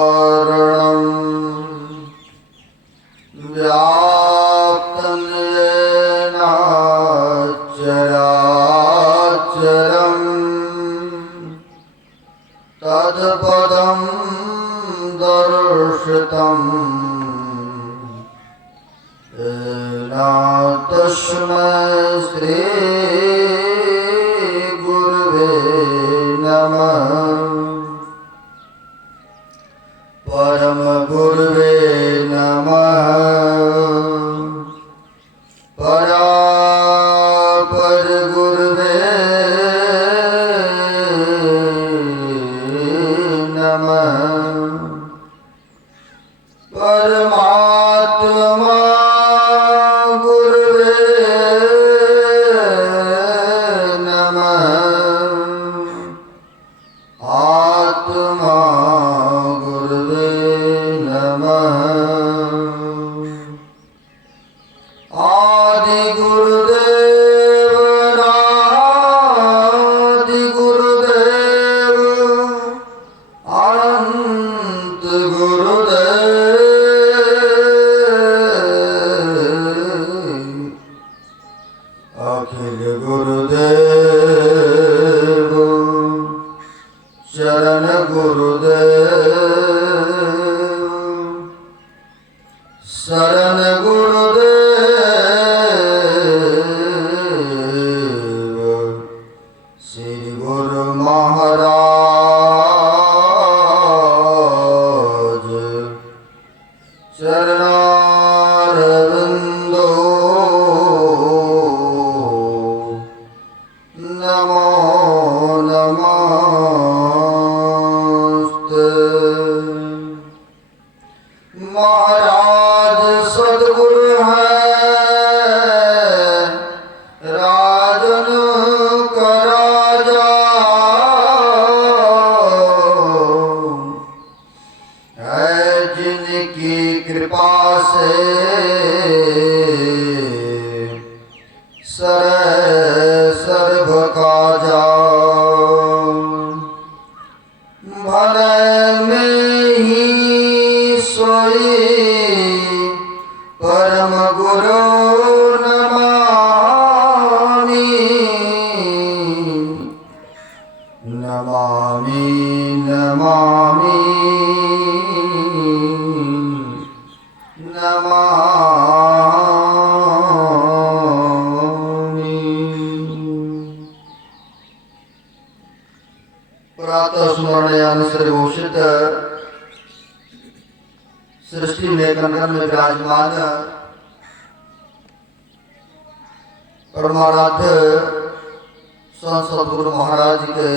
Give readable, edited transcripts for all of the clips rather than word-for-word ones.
अखिलमण्डलाकारणं व्याप्तं येन चराचरं तत्पदं दर्शितं येन तस्मै श्री गुरुवे नमः। परम गुरुवे नमः। परापर गुरुवे नमः। परमात्मा गुरुवे नमः। आत्मा गुरुवे नमः। आदि गुरुदेव नादि गुरुदेव अनंत गुरुदेव अखिल गुरुदेव शरण गुरुदेव शरण गुरुदेव श्री गुरु महाराज चरणारविंदो नमो नमस्ते। महाराज सद्गुरु हैं राजन का राजा है जिनकी कृपा से सर्व काजा भले में ही सोई परम गुरु नमामि नमामि नमामि नमामि। प्रातः स्मरणयान श्री घोषित सृष्टि में कनकन में विराजमान परमाराध्य संत सद्गुरु महाराज के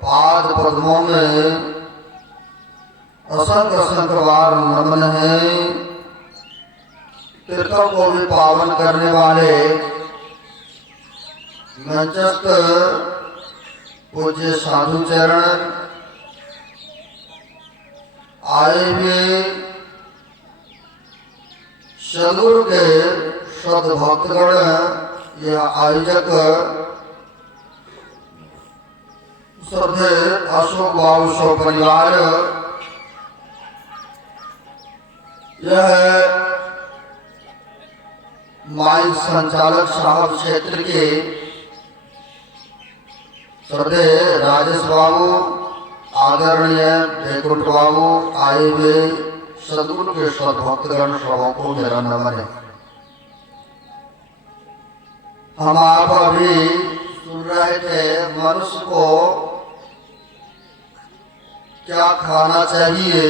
पाद पद्मों में असंख्य असंख्य बार नमन है। तीर्थों को भी पावन करने वाले मंचस्थ पूज्य साधु चरण आए हुए सदगुरु के सद भक्तगण यह आयोजक श्रद्धे अशोक बाबू सौ परिवार यह माइक संचालक साहब क्षेत्र के श्रद्धे राजेश बाबू आदरणीय ठाकुर बाबू आए हुए सदगुरु के सद्भक्तगण सबों को मेरा नमन है। हम आप अभी सुन रहे थे मनुष्य को क्या खाना चाहिए,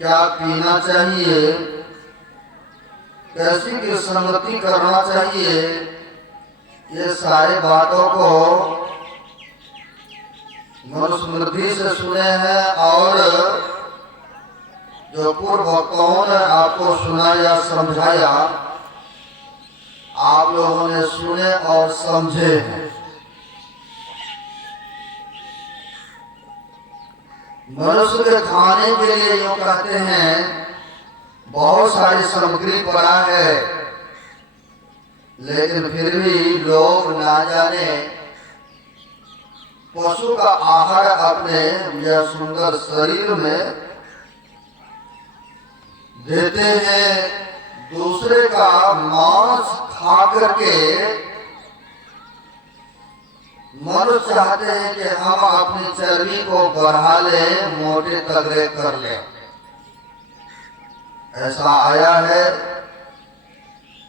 क्या पीना चाहिए, कैसी की संगति करना चाहिए, ये सारी बातों को मनुस्मृति से सुने हैं और जो पूर्व भक्तों ने आपको सुनाया समझाया आप लोगों ने सुने और समझे हैं। मनुष्य के खाने के लिए यूँ कहते हैं बहुत सारी सामग्री पड़ा है, लेकिन फिर भी लोग ना जाने पशु का आहार अपने यह सुंदर शरीर में देते हैं, दूसरे का मांस खा करके मनुष्य चाहते हैं कि हम अपनी चर्बी को बढ़ा लें, मोटे तगड़े कर लें। ऐसा आया है।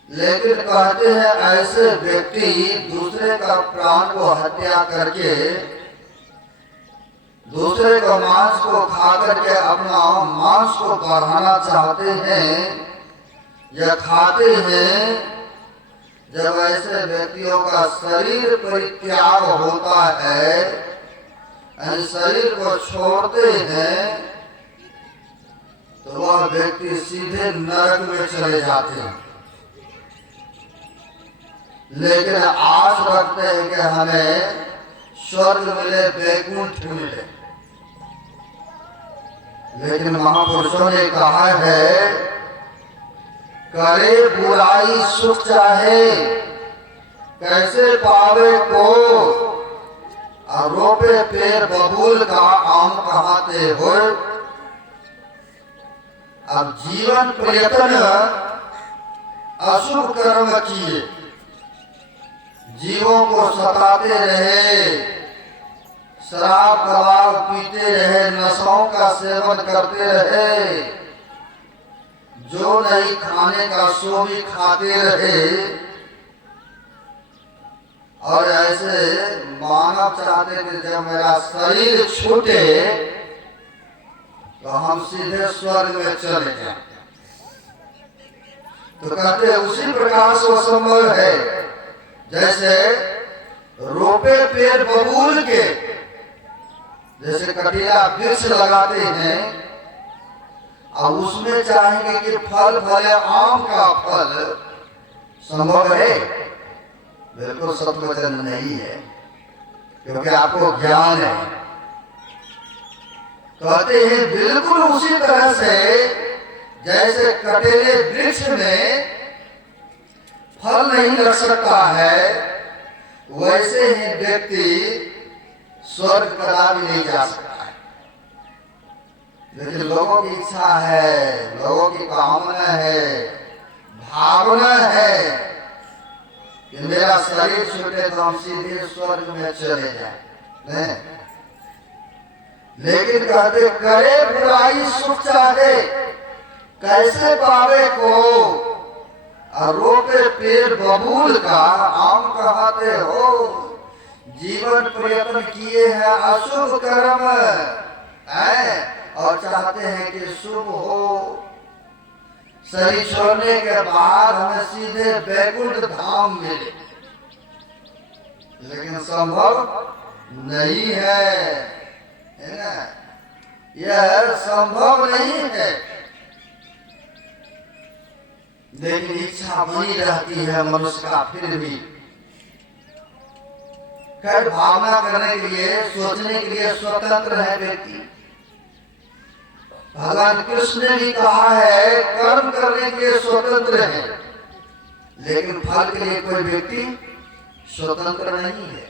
लेकिन कहते हैं ऐसे व्यक्ति दूसरे का प्राण को हत्या करके दूसरे का मांस को खा करके अपना मांस को बढ़ाना चाहते हैं या खाते हैं। जब ऐसे व्यक्तियों का शरीर परित्याग होता है, शरीर को छोड़ते हैं, तो वह व्यक्ति सीधे नरक में चले जाते हैं। लेकिन आस रखते हैं कि हमें स्वर्ग मिले, वैकुंठ मिले। लेकिन महापुरुषों ने कहा है, करे बुराई सुख चाहे, कैसे पावे को, रोपे पेड़ बबूल का आम कहते हो। अब जीवन प्रयत्न अशुभ कर्म किए, जीवों को सताते रहे, शराब कबाब पीते रहे, नशों का सेवन करते रहे, जो नहीं खाने का सो भी खाते रहे। और ऐसे मानव चाहते कि जब मेरा शरीर छूटे तो हम सीधे स्वर्ग में चले जाएं। तो कहते उसी प्रकार से वो संभव है जैसे रोपे पेड़ बबूल के, जैसे कटीला वृक्ष लगाते हैं और उसमें चाहेंगे कि फल फले, आम का फल संभव है? बिल्कुल सत्य वचन नहीं है, क्योंकि आपको ज्ञान है। कहते हैं बिल्कुल उसी तरह से जैसे कटेले वृक्ष में फल नहीं लग सकता है, वैसे ही व्यक्ति स्वर्ग कदापि नहीं जा सकता है। लेकिन लोगों की इच्छा है, लोगों की कामना है, भावना है कि मेरा शरीर छूटे तो हम सीधे स्वर्ग में चले जाए। लेकिन कहते करे बुराई सुख चाहे, कैसे पावे को, रोपे पेड़ बबूल का आम कहते हो। जीवन प्रयत्न किए हैं अशुभ कर्म है और चाहते हैं कि शुभ हो। शरीर छोड़ने के बाद हमें सीधे वैकुंठ धाम मिले, लेकिन संभव नहीं है ना? यह संभव नहीं है। लेकिन इच्छा बनी रहती है मनुष्य का। फिर भी खैर भावना करने के लिए, सोचने के लिए स्वतंत्र है व्यक्ति। भगवान कृष्ण ने भी कहा है कर्म करने के लिए स्वतंत्र है, लेकिन फल के लिए कोई व्यक्ति स्वतंत्र नहीं है,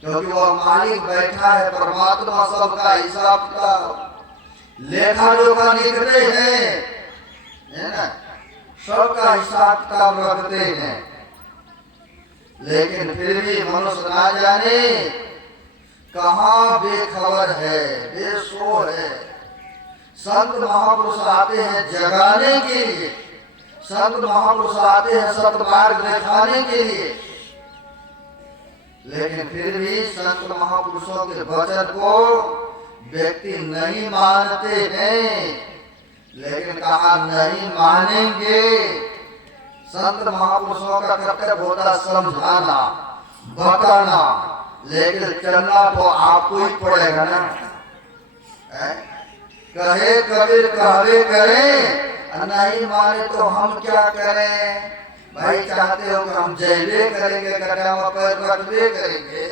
क्योंकि वह मालिक बैठा है, परमात्मा सबका हिसाब किताब लेखा जोखा लिखते हैं, है ना? सबका हिसाब किताब रखते हैं। लेकिन फिर भी मनुष्य ना जाने कहाँ बेखबर है, बेसो है। संत महापुरुष आते हैं जगाने के लिए, संत महापुरुष आते हैं सतमार्ग दिखाने के लिए, लेकिन फिर भी संत महापुरुषों के वचन को व्यक्ति नहीं मानते हैं। लेकिन कहा नहीं मानेंगे। संत महापुरुषों का कर्तव्य होता समझाना, बताना, लेकिन चलना तो आपको ही पड़ेगा ना। कहे कबीर कहवे करें, नहीं माने तो हम क्या करें? भाई चाहते हो कि हम जयबे करेंगे, कदम पैर रखबे करेंगे,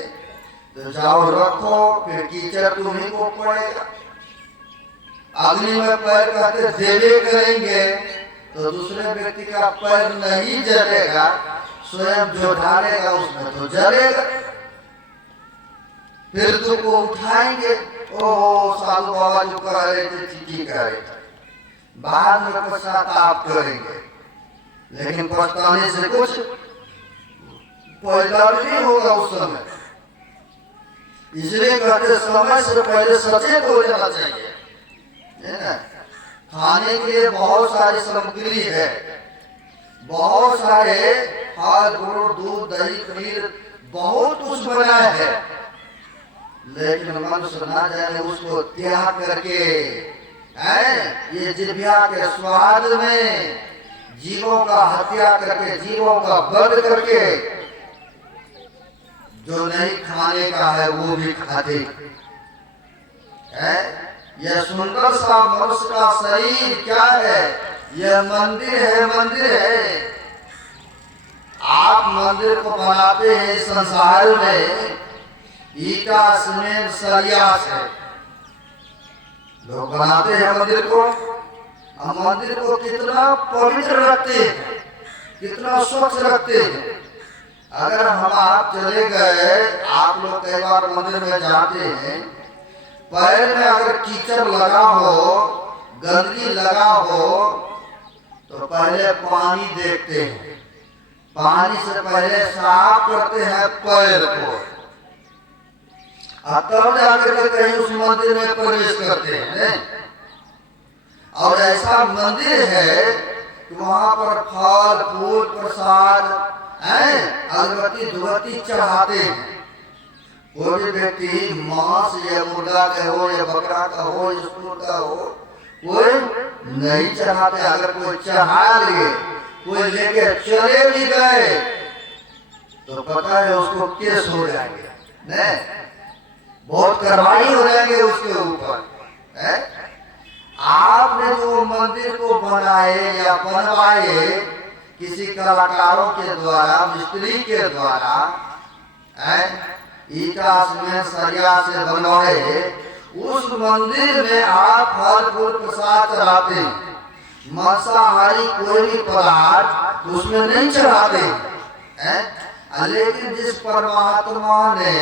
तो जाओ रखो, फिर कीचड़ तुम्ही को पड़ेगा। अग्नि में पैर कहते देवे करेंगे तो दूसरे व्यक्ति का पैर नहीं जलेगा, स्वयं जो ढालेगा उसमें तो जलेगा। फिर तुमको उठाएंगे, ओ साधु बाबा जो कह रहे थे ठीक ही कह रहे थे, बाद में पश्चाताप करेंगे, लेकिन पछताने से कुछ पैदा नहीं होगा उस समय। इसलिए कहते समय से पहले सचेत हो जाना चाहिए, है ना। खाने के लिए बहुत सारी सामग्री है, बहुत सारे फल, गुड़, दूध, दही, पनीर, बहुत कुछ बना है, लेकिन मनुष्य ना जाने उसको त्याग करके ये जिह्वा के स्वाद में जीवों का हत्या करके, जीवों का वध करके, जो नहीं खाने का है वो भी खाते हैं। यह सुंदर सा मनुष्य का शरीर क्या है? यह मंदिर है, मंदिर है। आप मंदिर को बनाते हैं संसार में ईटा, सीमेंट, सरिया से लोग बनाते हैं मंदिर को। अब मंदिर को कितना पवित्र रखते हैं, कितना स्वच्छ रखते हैं। अगर हम आप चले गए, आप लोग कई बार मंदिर में जाते हैं, पैर में अगर कीचड़ लगा हो, गंदगी लगा हो, तो पहले पानी देखते हैं, पानी से पहले साफ करते हैं पैर को, तब जाकर कहीं उस मंदिर में प्रवेश करते हैं। और ऐसा मंदिर है कि वहां पर फल, फूल, प्रसाद, अगरबत्ती, धूपबत्ती चढ़ाते हैं। कोई भी व्यक्ति मांस या मुर्गा का हो या बकरा का हो या सूअर का हो, कोई नहीं चढ़ाते। अगर कोई चढ़ा लिए, कोई लेके चले भी गए, तो पता है उसको केस हो जाएंगे, नहीं, बहुत कार्रवाई हो जाएंगे उसके ऊपर। आपने जो मंदिर को बनाए या बनवाए किसी कलाकारों के द्वारा, मिस्त्री के द्वारा, ईटा, सीमेंट, सरिया से बनवाए, उस मंदिर में आप फल, फूल, प्रसाद चढ़ाते हैं। मांसाहारी कोई भी पदार्थ उसमें नहीं चढ़ाते हैं। लेकिन जिस परमात्मा ने,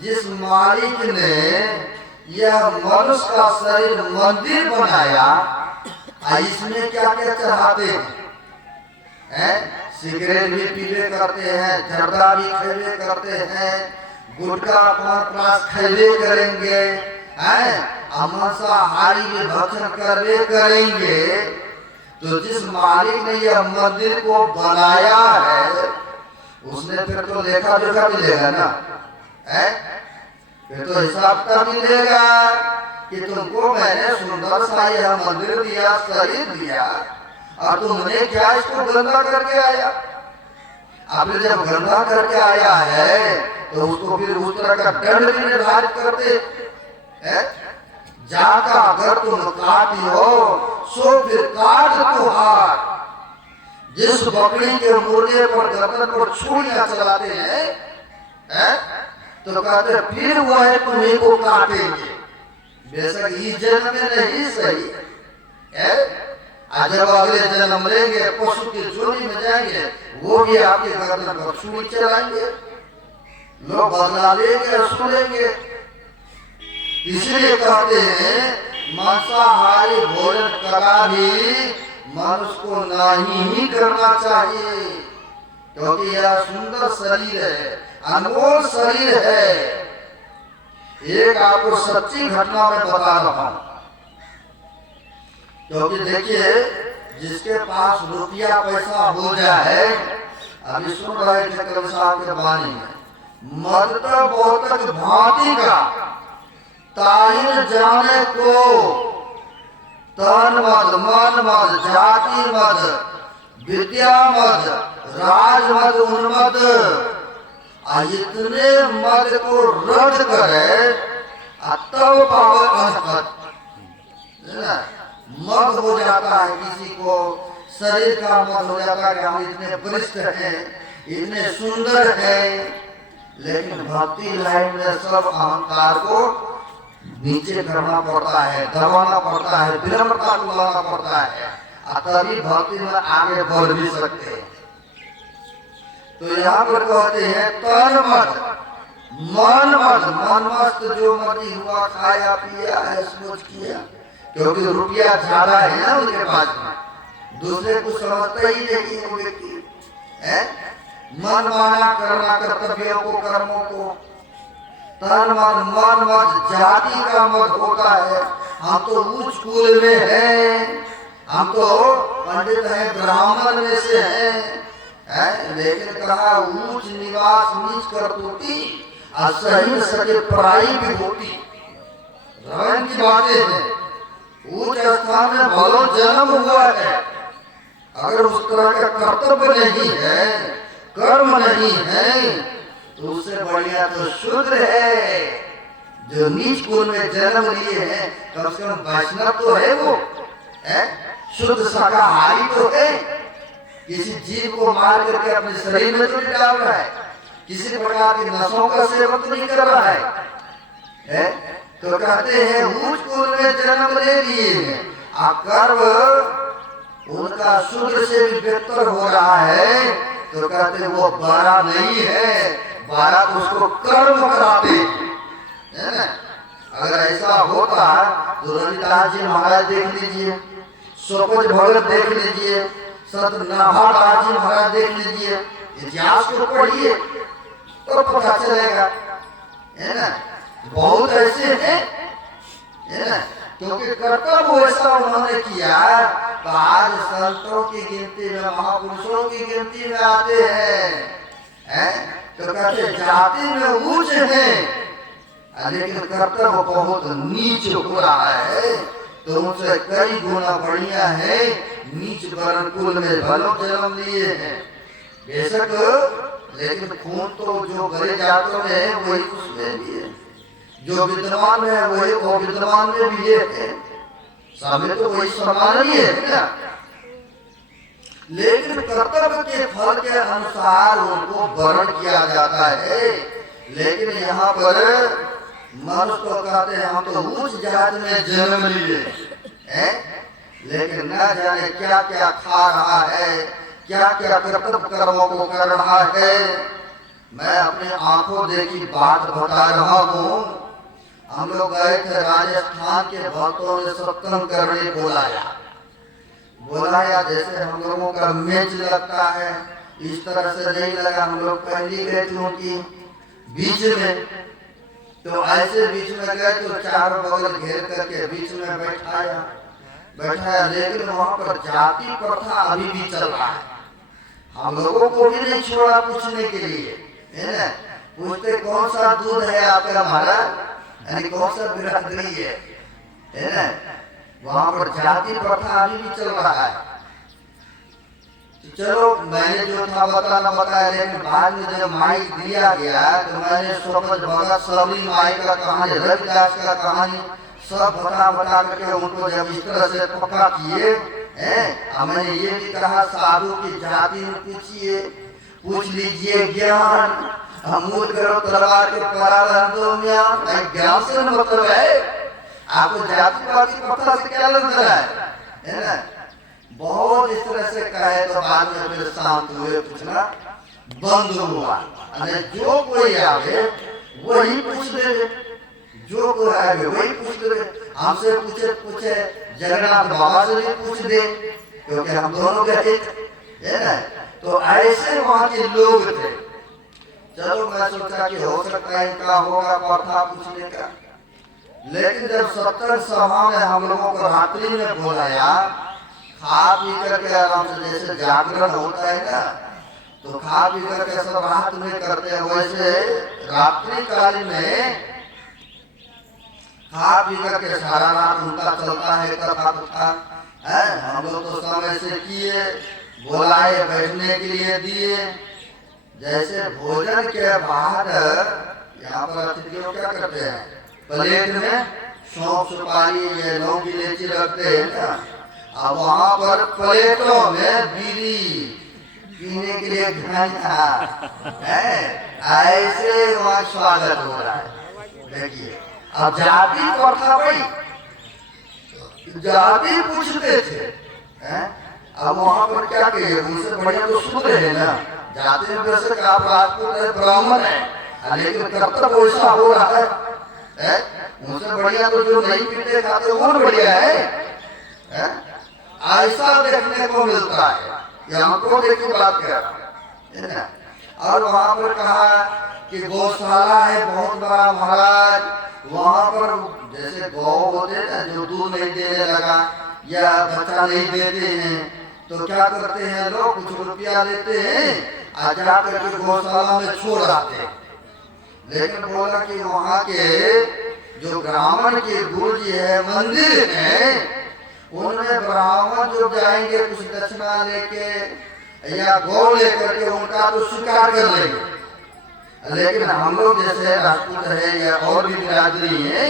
जिस मालिक ने यह मनुष्य का शरीर मंदिर बनाया, इसमें क्या क्या चढ़ाते हैं? सिगरेट भी पीले करते हैं, जर्दा भी खेले करते हैं, गुटखा पान खेले करेंगे, मांसाहारी भी भक्षण करवे करेंगे। तो जिस मालिक ने यह मंदिर को बनाया है, उसने फिर तो लेखा जोखा मिलेगा ना, फिर तो हिसाब का मिलेगा कि तुमको मैंने सुंदर सा यह मंदिर दिया, शरीर दिया, और तुमने क्या इसको गंदा करके आया। आपने जब गंदा करके आया है तो उसको फिर उस तरह का दंड भी निर्धारित करते हैं। जाका अगर तुम काटी हो सो फिर काट तुहार। जिस बकरी के मुर्गे पर, गर्दन पर छुरियां चलाते हैं, तो कहते फिर वह तुम्हें को काटेंगे, बेशक इस जन्म में नहीं सही है। जब अगले जन्म लेंगे, पशु की जोड़ी में जाएंगे, वो भी आपके गर्दन पर छुरी चलाएंगे, लोग बदला लेंगे, सुनेंगे। इसलिए कहते हैं मांसाहारी भोजन कभी मनुष्य को नहीं ही करना चाहिए, क्योंकि यह सुंदर शरीर है, अनमोल शरीर है। एक आपको सच्ची घटना में बता रहा हूं, क्योंकि देखिए जिसके पास रुपया पैसा हो जाए, अभी सुन रहे थे कवि साहब के बानी में, मद तो बहुत भांति का ताइन जाने को, तन मद, मन मद, जाति मद, विद्या मद, राज मद, उन्मद, इतने मद को रद्द करे तब पावे अनहद। मद हो जाता है किसी को, शरीर का मद हो जाता है कि हम इतने वरिष्ठ हैं, इतने सुंदर हैं, लेकिन भक्ति लाइन में सब अहंकार को नीचे करना पड़ता है, दबाना पड़ता है, विनम्रता को लाना पड़ता है, तभी भक्ति में आगे बढ़ भी सकते हैं। तो यहाँ पर कहते हैं तन मत मन मत, मन मस्त जो मर्जी हुआ खाया पिया ऐश किया, क्योंकि रुपया ज्यादा है ना उनके पास में, दूसरे को समझता ही नहीं वो व्यक्ति है। मन माना करना कर्तव्यों को कर्मों को, तन मन मत जाति का मत होता है। हम तो उच्च कुल में हैं, हम तो पंडित हैं, ब्राह्मण में से हैं, लेकिन कहा ऊंच निवास नीच करतूती और सही सके पराई भी होती। रमन की बातें हैं। उच्च स्थान में भलो जन्म हुआ है, अगर उस तरह का कर्तव्य नहीं है, कर्म नहीं है, तो उससे बढ़िया तो शूद्र है जो नीच कुल में जन्म लिए हैं। कम से कम वैष्णव तो है वो, है शुद्ध शाकाहारी तो है, किसी जीव को मार करके अपने शरीर में तो नहीं डाल रहा है, किसी प्रकार की नशों का सेवन तो नहीं कर रहा है? तो कहते हैं उच्च कुल में जन्म ले लिए हैं, कर्म उनका शूद्र से भी बेहतर हो रहा है, तो कहते हैं वो बड़ा नहीं है, बड़ा तो उसको कर्म कराते है ना। अगर ऐसा होता तो रविदास जी महाराज देख लीजिए, सोपज भगत देख लीजिए, सतनाभादास जी महाराज देख लीजिए, इतिहास को पढ़िए तो पता चलेगा, है ना। बहुत ऐसे हैं, है ना, क्योंकि कर्तव्य ऐसा उन्होंने किया। तो आज संतों की गिनती में, महापुरुषों की गिनती में आते हैं, तो कहते जाति में उच्च है, लेकिन कर्तव्य बहुत नीच हो रहा है, तो उनसे कई गुना बढ़िया है नीच वर्ण कुल में भलो जन्म लिए हैं बेशक, लेकिन खून तो जो बड़े जातों में है वही उसमें भी है, जो विद्यमान में है वही वो विद्यमान में भी है, सब तो वही समान ही है ना। लेकिन कर्तव्य के फल के अनुसार उनको वर्ण किया जाता है। लेकिन यहाँ पर मनुष्य को कहते हैं हम तो उच्च जाति में जन्म लिए हैं, लेकिन न जाने क्या क्या खा रहा है, क्या क्या कर्तव्य कर्मों को कर रहा है। मैं अपने आंखों देखी बात बता रहा हूँ। हम लोग गए थे राजस्थान के भक्तों ने सत्संग करने बुलाया, जैसे हम लोगों का मैच लगता है इस तरह से नहीं लगा। हम लोग पहली गए थे उनकी बीच में, तो ऐसे बीच में गए तो चारों बगल घेर करके बीच में बैठाया, लेकिन वहाँ पर जाति प्रथा अभी भी चल रहा है। हम लोगों को भी नहीं छोड़ा पूछने के लिए, है ना। पूछते कौन सा दूध है आपका महाराज, यानी कौन सा बिरादरी है ना। वहाँ पर जाति प्रथा अभी भी चल रहा है। चलो मैंने जो था बताया, लेकिन बाद में जब माइक दिया गया तो मैंने सोपज भगत सबरी माई का कहानी, रविदास का कहानी सब बता करके उनको जब इस तरह से पक्का किए हैं। मैंने ये भी कहा साधु की जाति में पूछिए, पूछ लीजिए ज्ञान, अमूल करो तलवार के परालंदों में ज्ञान से मतलब है। आपको जाति पाति प्रथा से क्या लगता है ना। बहुत इस तरह से कहे तो बाद में फिर शांत हुए, पूछना बंद हुआ। जो कोई आवे वही पूछ दे, जो कोई आवे वही पूछ दे। हमसे पूछे जगन्नाथ बाबा से भी पूछ दे, क्योंकि हम दोनों गए है ना। तो ऐसे वहाँ के लोग थे। चलो मैं सोचा कि हो सकता है इनका होगा प्रथा पूछने का। लेकिन जब सत्संग सभा में हम लोगों को रात्रि में बुलाया, खा पी करके आराम से जैसे जागरण होता है ना, तो खा पी करके सब रात में करते हैं, वैसे रात्रि काल में खा पी करके सारा रात उनका चलता है कथा कथा है। हम लोग तो समय से किए, बुलाए बैठने के लिए दिए। जैसे भोजन के बाद यहाँ पर अतिथियों क्या करते हैं, प्लेट में सौंफ सुपारी ये लौंग इलायची रखते हैं ना। अब वहाँ पर प्लेटों में बीड़ी पीने के लिए है, ऐसे वहाँ स्वागत हो रहा है। देखिए अब जाति प्रथा भाई, जाति पूछते थे। अब वहाँ पर क्या कहिए, उनसे बढ़िया तो सुन रहे हैं ना, जाति में बेशक आप राजपूत है, ब्राह्मण है, लेकिन कब तक वैसा हो रहा है? उनसे बढ़िया तो जो नहीं पीते खाते वो बढ़िया है? ऐसा देखने को मिलता है। ये हमको देखिए बात कर है ना। और वहां पर कहा कि गौशाला है बहुत बड़ा महाराज, वहां पर जैसे गौ होते हैं जो दूध नहीं देने लगा या बच्चा नहीं देते हैं तो क्या करते हैं लोग, कुछ रुपया लेते हैं आ जाकर के गौशाला में छोड़ आते हैं। लेकिन बोला कि वहाँ के जो ब्राह्मण के गुरु जी है मंदिर में, उनमें ब्राह्मण जो जाएंगे कुछ दक्षिणा लेके या गौ लेकर के उनका तो स्वीकार कर लेंगे। लेकिन हम लोग जैसे राजपूत है या और भी बिरादरी है,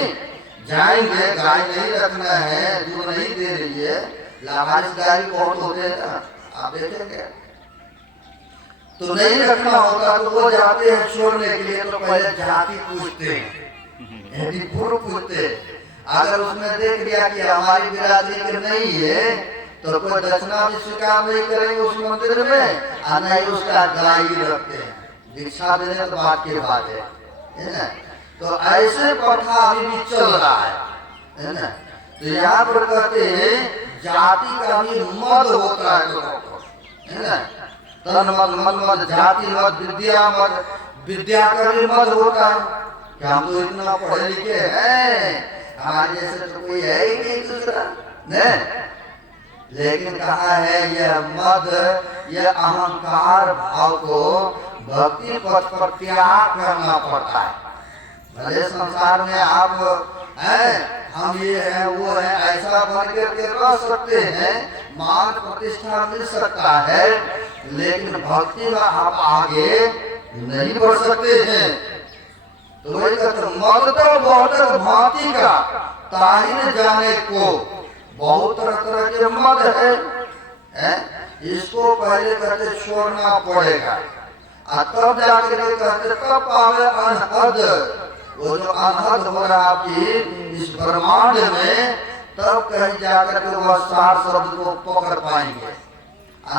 जाएंगे, गाय नहीं रखना है, दूध नहीं दे रही है, लावारिस गाय बहुत होते हैं ना, आप देखेंगे, तो नहीं रखना होगा तो वो जाते हैं छोड़ने के लिए, तो पहले जाति पूछते हैं, पूर्व पूछते। अगर उसमें देख लिया कि हमारी बिरादरी के नहीं है तो कोई दक्षिणा भी स्वीकार नहीं करेंगे उस मंदिर में, और नहीं उसका गाय ही रखते हैं, दीक्षा देने तो बात की बात है ना। तो ऐसे प्रथा अभी भी चल रहा है ना। तो यहाँ पर कहते हैं जाति का भी मद होता है लोगों को, है ना। तन मत मन मत, जाति मत, विद्या मत, विद्या का भी मद होता है। क्या हम तो इतना पढ़े लिखे हैं, हमारे जैसे तो कोई है ही नहीं दूसरा न। लेकिन कहा है यह मद, यह अहंकार भाव को भक्ति पथ पर त्याग करना पड़ता है। भले संसार में आप हैं, हम ये हैं वो है ऐसा बन करके रह सकते हैं, मान प्रतिष्ठा मिल सकता है, लेकिन भक्ति में आप आगे नहीं बढ़ सकते हैं। तो वही कहते मद तो बहुत भांति का ताही न जाने को, बहुत तरह तरह के मद है? इसको पहले कहते छोड़ना पड़ेगा, तब जाकर कहते तब पावे अनहद। वो जो अनहद हो रहा आपकी इस ब्रह्मांड में, तब कहीं जाकर के वह सार शब्द को पकड़ पाएंगे।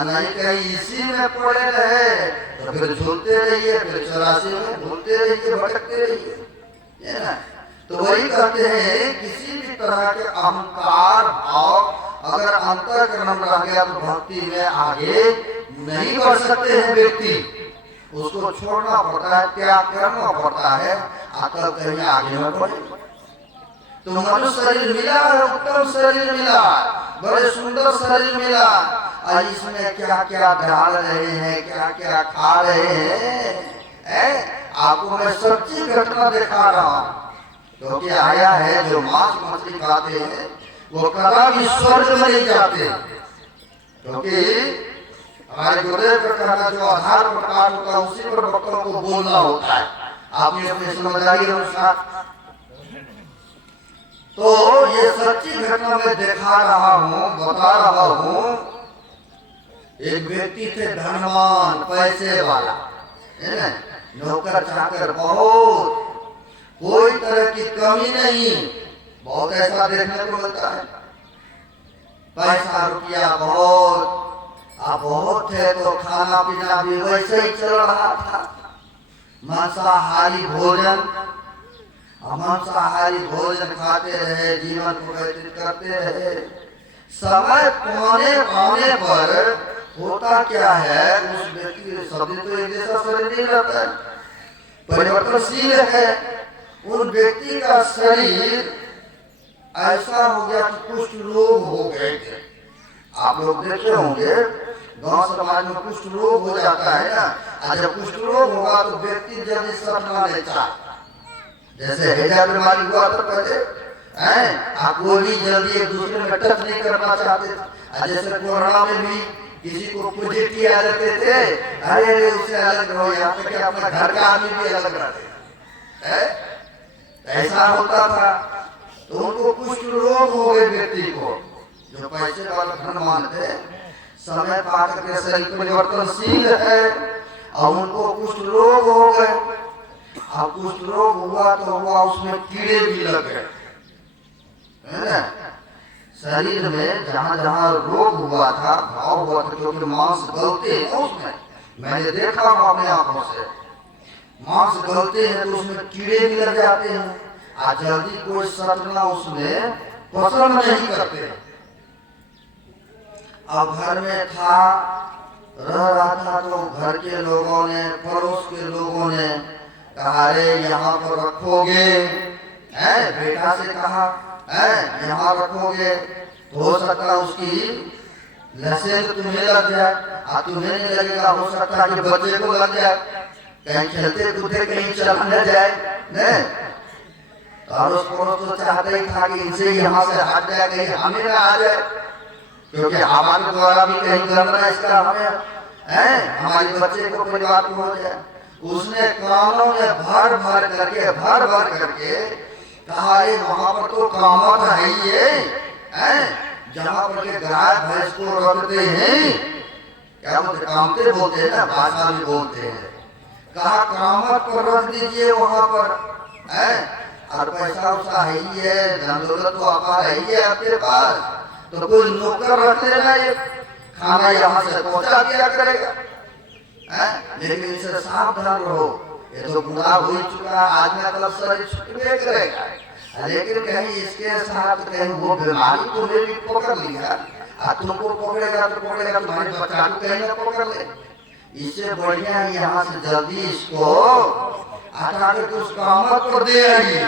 नहीं कहीं इसी में पड़े रहे तो फिर झूलते रहिए, फिर 84 में झूलते रहिए, भटकते रहिए, है ना। तो वही कहते हैं किसी भी तरह के अहंकार भाव अगर अंतःकरण में रह गया तो भक्ति में आगे नहीं बढ़ सकते हैं व्यक्ति, उसको छोड़ना पड़ता है, त्याग करना पड़ता है, आकर कहीं आगे में बढ़े। तो मनुष्य शरीर मिला है, उत्तम शरीर मिला, बड़े सुंदर शरीर मिला, और इसमें क्या क्या डाल रहे हैं, क्या क्या खा रहे हैं, आपको मैं सच्ची घटना दिखा रहा हूँ। क्योंकि आया है जो मांस मछली खाते हैं वो कभी स्वर्ग में नहीं जाते, क्योंकि हमारे गुरुदेव का कहना जो आधार प्रकार होता है उसी पर भक्तों को बोलना होता है, आपने अपनी समझदारी अनुसार। तो ये सच्ची घटना मैं दिखा रहा हूँ, बता रहा हूँ। एक व्यक्ति थे धनवान, पैसे वाला, है ना, नौकर चाकर बहुत, कोई तरह की कमी नहीं, बहुत ऐसा देखने को मिलता है। पैसा रुपया बहुत, अब बहुत थे तो खाना पीना भी वैसे ही चल रहा था, मांसाहारी भोजन, मांसाहारी भोजन खाते रहे, जीवन को व्यतीत करते रहे। समय पाने पर होता क्या है, उस व्यक्ति सभी तो एक जैसा शरीर नहीं रहता है, परिवर्तनशील है। उन व्यक्ति का शरीर ऐसा हो गया कि कुष्ठ रोग हो गए थे। आप लोग देखे होंगे गांव समाज में कुष्ठ रोग हो जाता है ना, और जब कुष्ठ रोग होगा तो व्यक्ति जल्दी सटना नहीं चाहता। जैसे हैजा बीमारी हुआ था पहले, आप वो भी जल्दी एक दूसरे में टच नहीं करना चाहते थे। जैसे कोरोना में भी किसी को पॉजिटिव आ जाते थे, अरे उससे अलग रहो, यहाँ तक कि अपना घर का आदमी भी अलग रहते, ऐसा होता था। तो उनको कुष्ठ रोग हो गए व्यक्ति को, जो पैसे वाला धनवान थे, समय पाकर के शरीर परिवर्तनशील है, और उनको कुष्ठ रोग हो गए। अब कुष्ठ रोग हुआ तो हुआ, उसमें कीड़े भी लग गए, है ना। शरीर में जहाँ जहाँ रोग हुआ था, घाव हुआ था, क्योंकि मांस गलते हैं उसमें, मैंने देखा हूं अपने आंखों से। मांस गलते हैं तो उसमें कीड़े भी लग जाते हैं, आज जल्दी कोई सटना उसमें पसंद नहीं करते। अब घर में था, रह रहा था, तो घर के लोगों ने, पड़ोस के लोगों ने कहा, अरे यहाँ पर रखोगे, है बेटा से कहा, है यहाँ रखोगे तो हो सकता है उसकी लहसें तो तुम्हें लग जाए, तुम्हें नहीं लगेगा, हो सकता है कि बच्चे को लग जाए, कहीं खेलते कूदते कहीं चला न जाए। नहीं, अड़ोस पड़ोस तो चाहते ही था कि इनसे यहाँ से हट जाए, कहीं हमें न आ जाए, क्योंकि हमारे द्वारा भी कहीं करना इसका हमें है, हमारे बच्चे को परिवार को हो जाए। उसने कानों में भर भर करके कहा, ये वहां पर तो कामत है ही है, जहाँ पर के गाय भैंस को रखते हैं, क्या बोलते, कामते बोलते हैं ना, भाषा भी बोलते हैं। कहा कामत पर रख दीजिए वहां पर, है, और पैसा उसका है ही है, धन दौलत तो आपका है ही है आपके पास, तो कोई नौकर रख लेना, ये खाना यहाँ से पहुंचा दिया करेगा, है? लेकिन इसे सावधान रहो, ये तो बुरा हो ही चुका, आज में कल शरीर छूटने करेगा, लेकिन कहीं इसके साथ कहीं वो बीमारी तुम्हें भी पकड़ लिया, तुमको पकड़ेगा तो पकड़ेगा, तुम्हारे बच्चा को कहीं ना पकड़ ले। इससे बढ़िया है यहाँ से जल्दी इसको हटा के उस कामत पर दे आइए।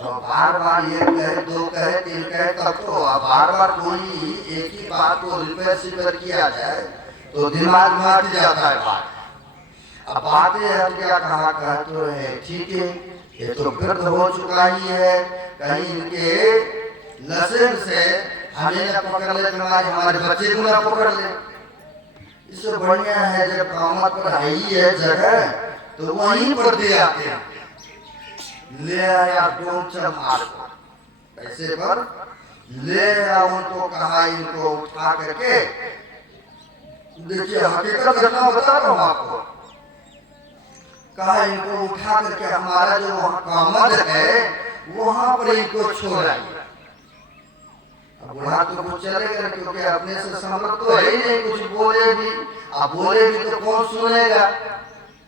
और बार बार एक कहे, दो कहे, तीन कहे, तब तो बार बार कोई एक ही बात को रिपीट किया जाए तो दिमाग में हट जाता है बात। अब बातें हट गया, कहा कहते तो है, ठीक है, ये तो वृद्ध हो चुका ही है, कहीं इनके लसन से हमें न पकड़ ले, हमारे बच्चे को न पकड़ ले। इससे बढ़िया है जब कामत पर है ही है जगह, तो वहीं पर दे आते हैं। ले आया डोमचर मार को, पैसे पर ले आया, उनको कहा इनको उठा करके, देखिए हकीकत घटना बता रहा हूँ आपको, कहा इनको उठा करके हमारा जो वहाँ कामत है वहां पर इनको छोड़ाइए। अब बुढ़ा तो कुछ चलेगा, क्योंकि अपने से समझ तो है ही नहीं, कुछ बोले भी, अब बोले भी तो कौन सुनेगा,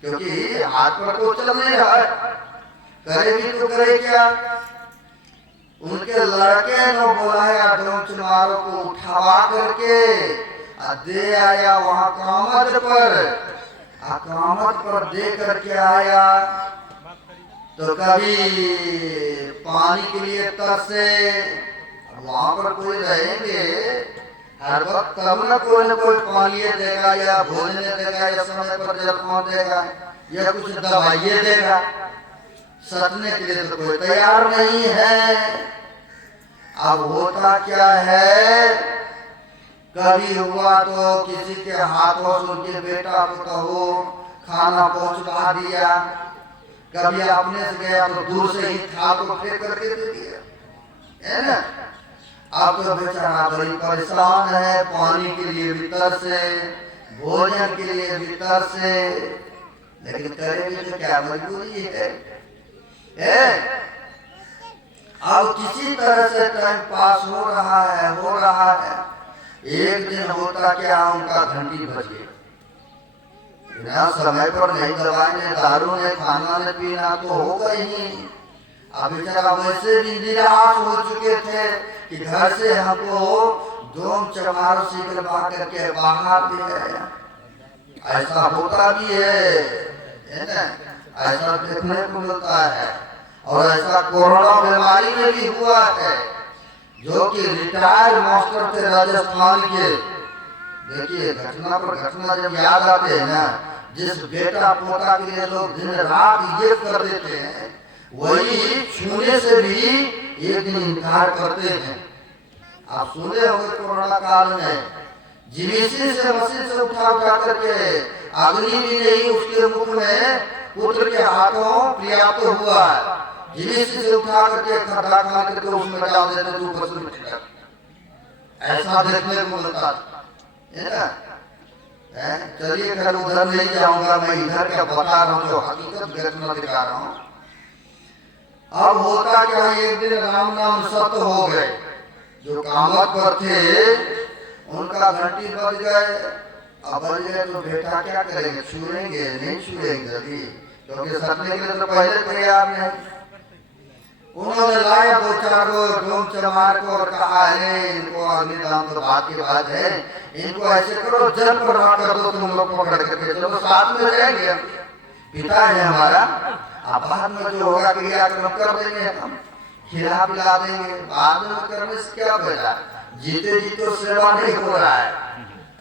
क्योंकि हाथ पर तो चल नहीं रहा है, करे भी तो करे क्या। उनके लड़के ने बुलाया डोमचमारों को, उठा करके दे आया वहां कामत पर, कामत पर दे करके आया, तो कभी पानी के लिए तरसे, वहां पर कोई रहेंगे हर वक्त, तब न कोई पानी देगा या भोजन देगा या समय पर जल देगा या कुछ दवाइयाँ देगा, सटने के लिए तो कोई तैयार नहीं है। अब होता क्या है, कभी हुआ तो किसी के हाथों से उनके बेटा को कहो खाना पहुंचा दिया, कभी अपने से गया तो दूर से ही था तो फेंक करके दे दिया, है ना। अब तो बेचारा बड़ी परेशान है, पानी के लिए भीतर से, भोजन के लिए भीतर से, लेकिन करेंगे तो क्या, मजबूरी है। अब किसी तरह से टाइम पास हो रहा है। एक दिन होता क्या, उनका घंटी बज गई, बिना समय पर नहीं दवाई ने, दारू ने, खाना ने, पीना तो होगा ही। अब बेचारा वैसे भी निराश हो चुके थे कि घर से हमको डोमचमार निकलवा करके बाहर ले आया। ऐसा होता भी है ना, ऐसा देखने को मिलता है। और ऐसा कोरोना बीमारी में भी हुआ है, जो कि रिटायर्ड मास्टर थे राजस्थान के। देखिए घटना पर घटना जब याद आते हैं ना, जिस बेटा पोता के लिए लोग दिन रात ये कर देते हैं, वही छूने से भी एक दिन इनकार करते हैं। आप सुने होंगे कोरोना काल में जीवीसी से मशीन से उठा करके, अग्नि भी नहीं उसके मुख में, पुत्र के हाथों पर्याप्त हुआ, जीवीसी से उठा करके खड्डा खा करके उसमें डाल देते तो ऊपर से, ऐसा देखने को मिलता है ना। चलिए खैर उधर नहीं जाऊंगा, मैं इधर क्या बता रहा हूँ, जो हकीकत घटना दिखा रहा हूँ। अब होता क्या, एक दिन राम नाम सत्य हो गए, जो कामत पर थे उनका घंटी बज गए, अब बल्ले तो बेटा क्या करेंगे, छूएंगे नहीं छूएंगे अभी, क्योंकि सटने के लिए तो पहले तैयार नहीं। उन्होंने लाया दो चार को डोम चमार को और कहा है इनको अग्निदान तो बात की बात है, इनको ऐसे करो जल प्रवाह कर दो तुम लोग पकड़ करके, चलो साथ में जाएंगे, पिता है हमारा, अब बाद में जो होगा क्रियाक्रम कर देंगे, हम खिला पिला देंगे, बाद में करने से क्या फायदा, जीते जीते सेवा नहीं हो रहा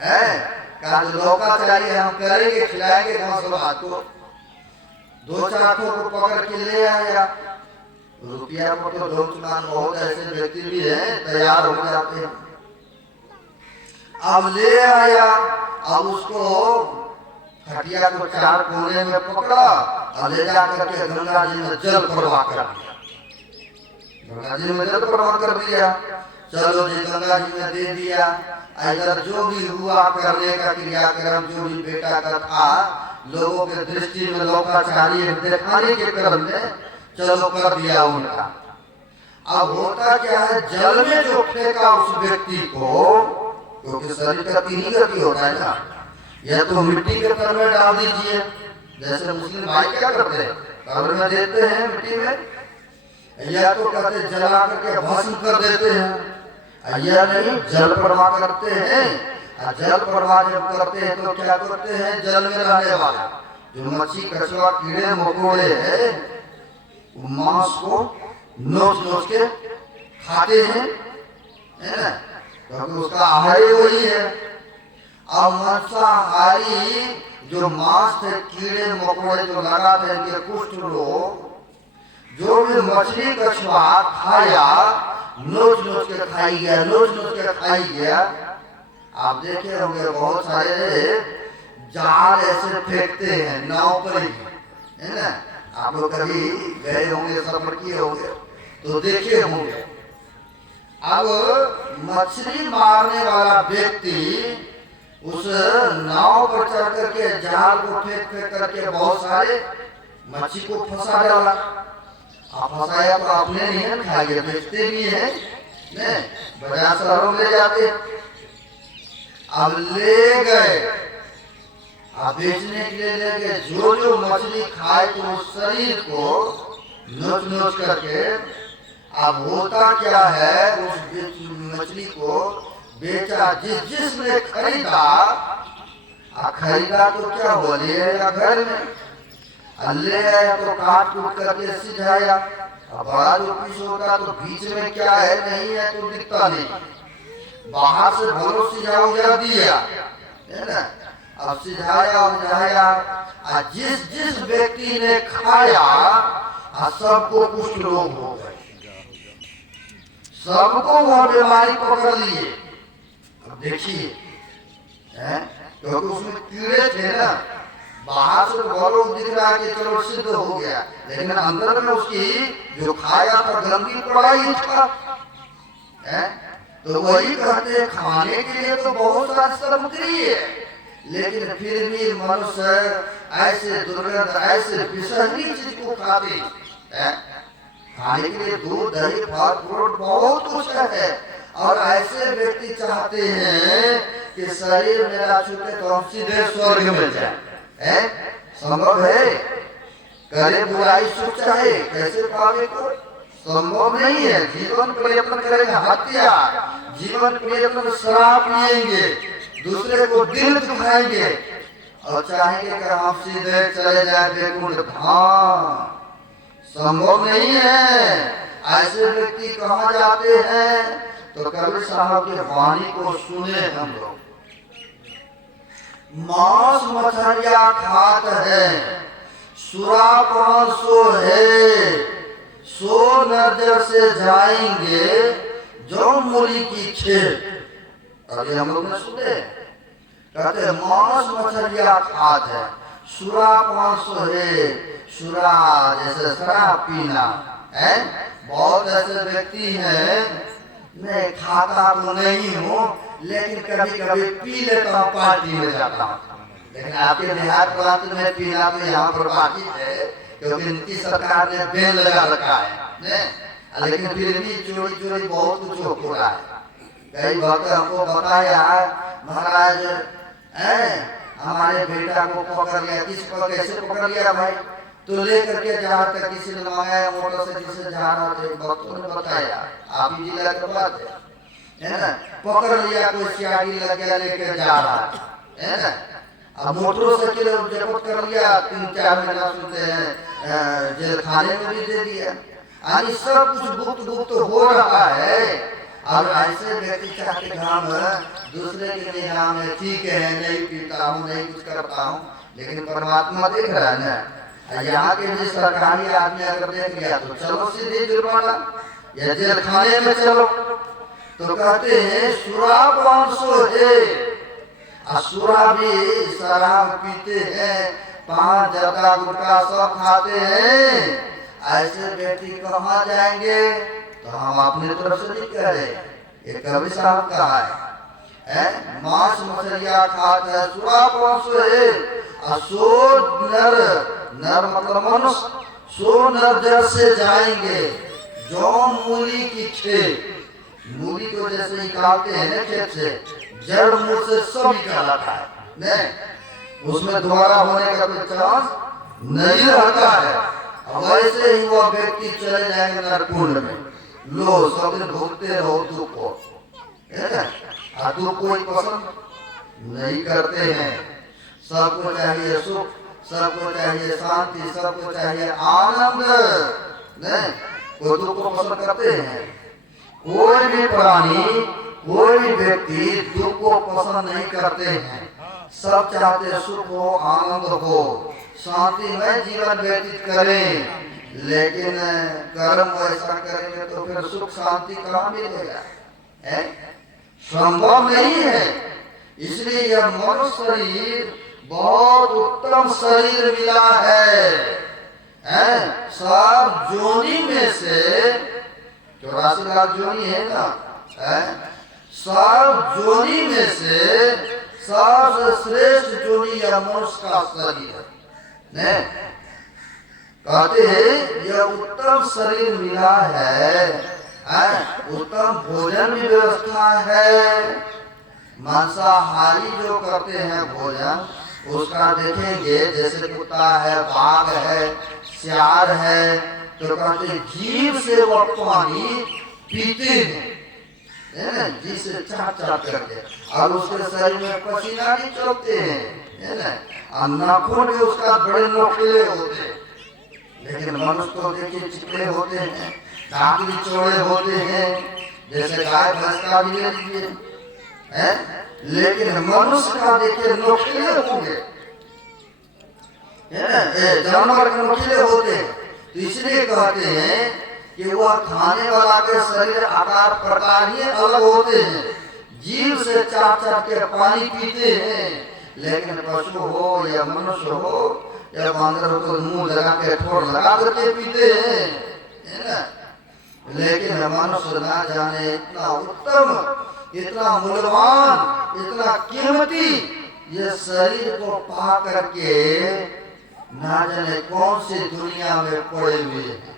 है का लौका चाहिए हम करेंगे, खिलाएंगे कौन बात को, दो चार को पकड़ के ले आया, रुपया को तो ढोल चुनान बहुत ऐसे व्यक्ति भी हैं तैयार हो जाते हैं। अब ले आया, अब उसको खटिया को चार कोने में पकड़ा और ले जाकर के गंगा जी में जल प्रवाह कर दिया, गंगा जी में जल प्रवाह कर दिया, चलो जी गंगा जी में दे दिया। इधर जो भी हुआ करने का क्रियाक्रम जो भी बेटा का था, लोगों के दृष्टि में लोकाचारी दिखाने के क्रम में चलो कर दिया उनका। अब होता क्या है, जल में जो फेंका उस व्यक्ति को, क्योंकि शरीर का तीन ही गति होता है ना, या तो मिट्टी के तर में डाल दीजिए, जैसे मुस्लिम भाई क्या करते हैं कब्र में देते हैं मिट्टी में, या तो कहते जला करके भस्म कर देते हैं, या नहीं जल प्रवाह करते हैं। जल प्रवाह जब करते हैं तो क्या करते हैं, जल में रहने वाला जो मच्छी कछुआ कीड़े मकोड़े है मांस को नोच नोच के खाते हैं, है ना, क्योंकि उसका आहार वही है। अब मांसाहारी जो मांस थे कीड़े मकोड़े जो लगाते हैं इनके कुष्ठ रोग, जो भी मछली कछुआ खाया नोच नोच के खाई गया, नोच नोच के खाई गया। आप देखे होंगे बहुत सारे जाल ऐसे फेंकते हैं नाव पर ही, है ना, आप लोग कभी गए होंगे सफर किए होंगे तो देखे होंगे। अब मछली मारने वाला व्यक्ति उस नाव पर चढ़ करके जाल को फेंक फेंक करके बहुत सारे मछली को फंसा डाला। आप फंसाया तो आपने नहीं खाया, बेचते भी हैं, बाजार शहरों में ले जाते। अब ले गए, अब बेचने के लिए ले गए, जो जो मछली खाए तो उस शरीर को नोच नोच करके। अब होता क्या है, उस मछली को बेचा जिसने खरीदा, खरीदा तो क्या बोले घर में ले आया तो काट कूट करके सिझाया। अब बड़ा जो पीस होता तो बीच में क्या है नहीं है तो दिखता नहीं, बाहर से भरो सिझा दिया, है ना। अब सिझाया उझाया, जिस व्यक्ति ने खाया सबको कुछ रोग हो गए, सबको वह बीमारी पकड़ लिए। अब देखिए, क्योंकि उसमें कीड़े थे ना, बाहर से तो दिख रहा है कि चलो सिद्ध हो गया, लेकिन अंदर में उसकी जो खाया था गंदगी पड़ा ही था, तो वही कहते हैं खाने के लिए तो बहुत सारी सामग्री है, लेकिन फिर भी मनुष्य ऐसे दुर्गंध ऐसे विषहरी चीज को खाते हैं। खाने के लिए दूध दही फल फ्रूट बहुत कुछ है, और ऐसे व्यक्ति चाहते हैं कि शरीर मेरा छूटे तो हम सीधे स्वर्ग में जाए। संभव है, करे बुराई सुख चाहे कैसे पावे को संभव नहीं है। जीवन प्रयत्न करेंगे हत्या, जीवन प्रयत्न शराब पिएंगे, दूसरे को दिल दुखाएंगे और चाहेंगे कि हम सीधे चले जाए वैकुंठ धाम, संभव नहीं है। ऐसे व्यक्ति कहाँ जाते हैं, तो कबीर साहब की वाणी को सुने हम लोग। मांस मछलिया खात है, सुरापान सो है, सो नजर से जाएंगे जो मूली की खेत। अभी हम लोग ने सुने, कहते मांस मछलिया खात है, सुरापान सो है, सुरा जैसे शराब पीना है। बहुत ऐसे व्यक्ति हैं, मैं खाता तो नहीं हूँ लेकिन कभी कभी पी लेता हूँ, पार्टी में जाता हूँ। लेकिन आपके देहात प्रांत में पीना तो यहाँ पर बाकी है, क्योंकि नीतीश सरकार ने बैन लगा रखा है, लेकिन फिर भी चोरी चोरी बहुत कुछ हो रहा है। कई भक्त हमको बताया, महाराज हमारे बेटा को पकड़ लिया, किस पर कैसे पकड़ लिया भाई, तो लेकर के जहाँ तक किसी ने मंगाया मोटरसाइकिल से जा रहा थे, भक्तों ने बताया आप ही जिला के बात है ना, पकड़ लिया कोई सियाड़ी लग गया लेकर जा रहा है ना, अब मोटरसाइकिल जब्त कर लिया, 3-4 महीना सुनते हैं जेल खाने में भी दे दिया। यानी सब कुछ गुप्त गुप्त हो रहा है। और ऐसे व्यक्ति चाहते काम दूसरे के लिए नाम है, ठीक है नहीं पीता हूँ नहीं कुछ करता हूँ, लेकिन परमात्मा देख रहा है ना। यहाँ के भी सरकारी आदमी अगर देख लिया तो चलो सीधे जुर्माना या जेल खाने में चलो। तो कहते हैं शराब 500 है, शराबी शराब पीते हैं, 5 जर्दा गुटखा सब खाते हैं, ऐसे व्यक्ति कहाँ जाएंगे। तो हम अपनी तरफ से नहीं कह रहे, ये कवि साहब का है, मांस मछलियाँ खाते हैं, शराब 500 है, सो नर नर मतलब मनुष्य, सो नर जर से जाएंगे जौन मूली की खेत, मूली को जैसे निकालते हैं ना खेत से, जड़ मूल से सब निकाला था नहीं, उसमें दोबारा होने का कोई चांस नहीं रहता है। वैसे ही वह व्यक्ति चले जाएंगे नरकुंड में, लो सब दिन भोगते रहो दुख को, दुख कोई पसंद नहीं करते हैं, सबको चाहिए सुख, सबको चाहिए शांति, सबको चाहिए आनंद, नहीं कोई दुख को पसंद करते हैं। कोई भी प्राणी कोई भी व्यक्ति दुख को पसंद नहीं करते हैं, सब चाहते सुख हो आनंद हो शांतिमय जीवन व्यतीत करें, लेकिन कर्म ऐसा करेंगे तो फिर सुख शांति कहाँ मिलेगा, संभव नहीं है। इसलिए यह मनुष्य शरीर बहुत उत्तम शरीर मिला है, सब जोनी में से 84 लाख जोनी है ना, सब जोनी में से सबसे श्रेष्ठ जोनी यह मनुष्य का शरीर है। कहते हैं यह उत्तम शरीर मिला है, उत्तम भोजन की व्यवस्था है। मांसाहारी जो करते हैं भोजन उसका देखेंगे, जैसे कुत्ता है, बाघ है, सियार है, तो कहते हैं जीभ से वो पानी पीते हैं, जी से चाट चाट करके, और उसके शरीर में पसीना भी चलते हैं, है ना, और नाखून भी उसका बड़े नोकीले होते हैं। लेकिन मनुष्य को देखिए चिकने होते हैं, दांत भी चौड़े होते हैं, जैसे गाय भैंस का भी ले लीजिए, लेकिन मनुष्य का देखिए नोकीले होंगे, जानवर के नोकीले होते हैं। तो इसलिए कहते हैं कि वह खाने वाला के शरीर आकार प्रकार ही अलग होते हैं, जीव से चाट चाट के पानी पीते हैं, लेकिन पशु हो या मनुष्य हो या बांदर हो तो मुंह लगा के ठोर लगा करके पीते हैं, है ना। लेकिन मनुष्य ना जाने इतना उत्तम, इतना मूल्यवान, इतना कीमती ये शरीर को पा करके ना जाने कौन सी दुनिया में पड़े हुए हैं।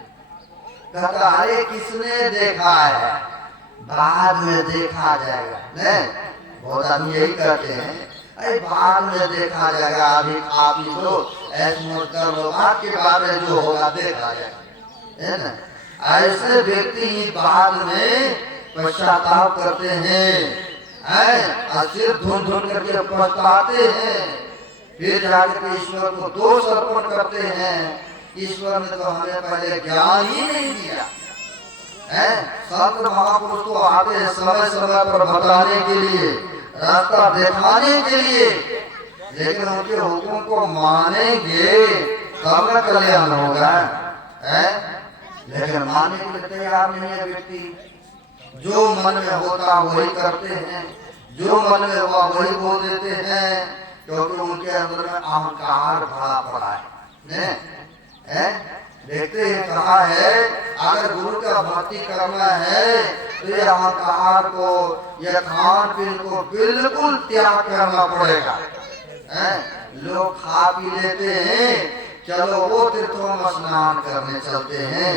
कहता अरे किसने देखा है, बाद में देखा जाएगा, नहीं बहुत आदमी यही कहते हैं, अरे बाद में देखा जाएगा, अभी खा पी लो ऐसे कर लो, बाद के बाद में जो होगा देखा जाएगा, है ना। ऐसे व्यक्ति ही बाद में पश्चाताप करते हैं, सिर धुन धुन करके पछताते हैं, फिर जाकर ईश्वर को दोष अर्पण करते हैं, ईश्वर ने तो हमें पहले ज्ञान ही नहीं दिया, संत महापुरुष तो आते हैं समय समय पर बताने के लिए, रास्ता दिखाने के लिए, लेकिन उनके हुक्म को मानेंगे तब न कल्याण होगा, लेकिन मानने के लिए तैयार नहीं है व्यक्ति। जो मन में होता वही करते हैं, जो मन में हुआ वही बोल देते हैं, क्योंकि उनके अंदर में अहंकार भरा पड़ा है, देखते हैं कहा है अगर गुरु का भक्ति करना है तो ये अहंकार को, यह खान पीन को बिल्कुल त्याग करना पड़ेगा। लोग खा पी लेते हैं, चलो वो तीर्थों में स्नान करने चलते हैं,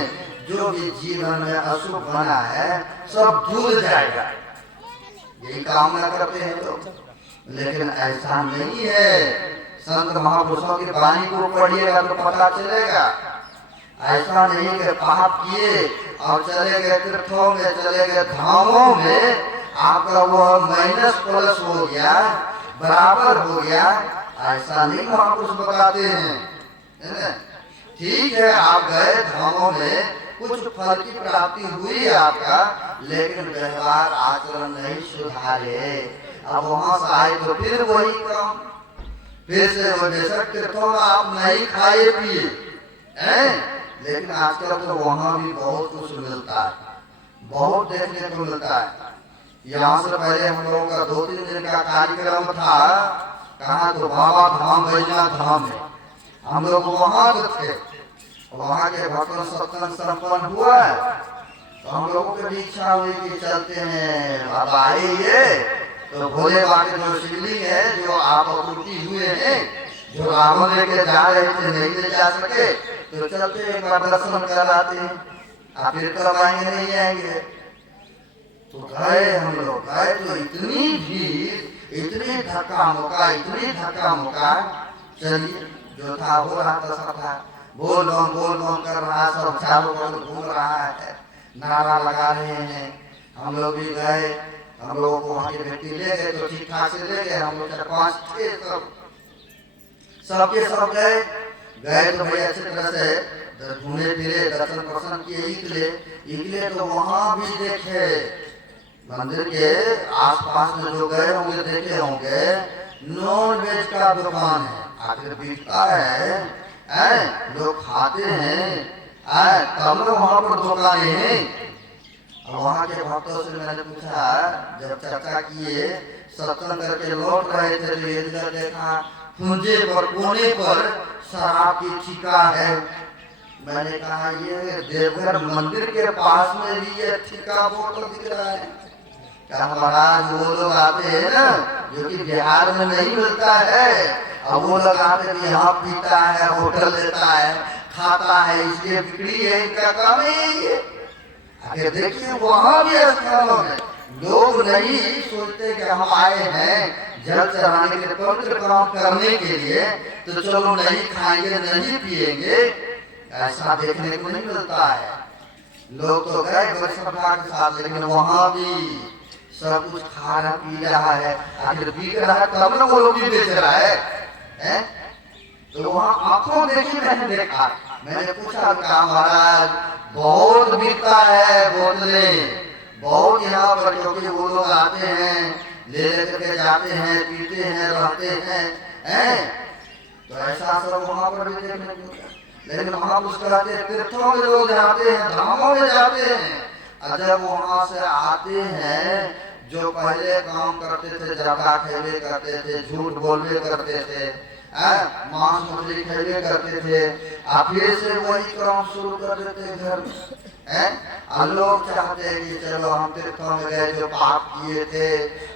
जो भी जीवन में अशुभ बना है सब धुल जाएगा, यही कामना करते हैं लोग। लेकिन ऐसा नहीं है। संत महापुरुषों की वाणी को पढ़िएगा तो पता चलेगा। ऐसा नहीं कि पाप किए और चले गए तीर्थों में, चले गए धामों में, आपका वह माइनस प्लस हो गया, बराबर हो गया। ऐसा नहीं महापुरुष बताते हैं, है ना। ठीक है, आप गए धामों में, कुछ फल की प्राप्ति हुई आपका, लेकिन व्यवहार आचरण नहीं सुधारे। अब वहां से आए तो फिर वही काम, फिर से वो बेशक तीर्थों में आप नहीं खाए पिए हैं, लेकिन आजकल तो वहां भी बहुत कुछ मिलता है, बहुत देखने को मिलता है। यहाँ से पहले हम लोगों का 2-3 दिन का कार्यक्रम था, कहाँ तो बाबा धाम, बैजनाथ धाम में हम लोग वहां थे। वहां के भक्तों सत्संग संपन्न हुआ तो हम लोगों की भी इच्छा हुई कि चलते हैं। अब आइए तो भोले बाबा के जो शिवलिंग है, जो आप आपूर्ति हुए हैं, जो रावण लेके जा रहे थे, नहीं ले जा सके, तो चलते एक बार दर्शन कर आते हैं। आप फिर कब आएंगे, नहीं आएंगे। तो गए हम लोग, गए तो इतनी भीड़, इतनी धक्का मुक्का, इतनी धक्का मुक्का। चलिए, जो था हो रहा था, सब था, बोल बम कर रहा है, सब चारों ओर घूम रहा है, नारा लगा रहे हैं। हम लोग भी गए, हम लोगों को वहाँ के व्यक्ति ले गए तो ठीक ठाक से ले गए। हम लोग 4-5 थे, सबके सब गए तो भाई अच्छी तरह से घूमे फिरे, दर्शन प्रसन्न किए, निकले तो वहाँ भी देखे मंदिर के आसपास में जो गए होंगे, देखे होंगे नॉन वेज का दुकान है। आखिर बिकता है, लोग खाते हैं, तब लोग वहाँ पर दुकानें हैं। वहाँ के भक्तों से मैंने पूछा, जब चर्चा किए, सत्संग करके लौट रहे थे तो ये देखा खुंजे पर, कोने पर शराब की ठिका है। मैंने कहा ये देवघर मंदिर के पास में भी ये ठिका बोतल दिख रहा है। कहा महाराज वो लोग आते हैं ना, जो कि बिहार में नहीं मिलता है, अब वो लोग आते हैं यहाँ पीता है, होटल लेता है, खाता है, इसलिए बिक्री है, इनका काम है ये। आगे देखिए वहाँ भी स्थानों में लोग नहीं सोचते कि हम आए हैं जल चढ़ाने के लिए, पवित्र काम करने के लिए, तो चलो नहीं खाएंगे, नहीं पिएंगे, ऐसा देखने को नहीं मिलता है। लोग तो गए बड़े श्रद्धा के साथ, लेकिन वहाँ भी सब कुछ खा रहा, पी रहा है, आखिर बिक रहा है, तब ना वो लोग भी बेच रहा है? तो वहाँ आंखों देखी मैंने देखा। मैंने पूछा, कहा महाराज बहुत बिकता है बोतलें, बहुत यहाँ पर, क्योंकि वो लोग आते हैं, ले लेकर के जाते हैं, पीते हैं, रहते हैं, तो ऐसा सब वहाँ पर भी देखने को मिलता है। लेकिन वहाँ कुछ कहते हैं तीर्थों में लोग जाते हैं, धामों में जाते हैं, जब वहाँ से आते हैं, जो पहले काम करते थे, जर्दा खेले करते थे, झूठ बोलवे करते थे, मांस मछली खेले करते थे, फिर से वही काम शुरू कर देते घर में। लोग चाहते हैं कि चलो हम तीर्थों में गए, जो पाप किए थे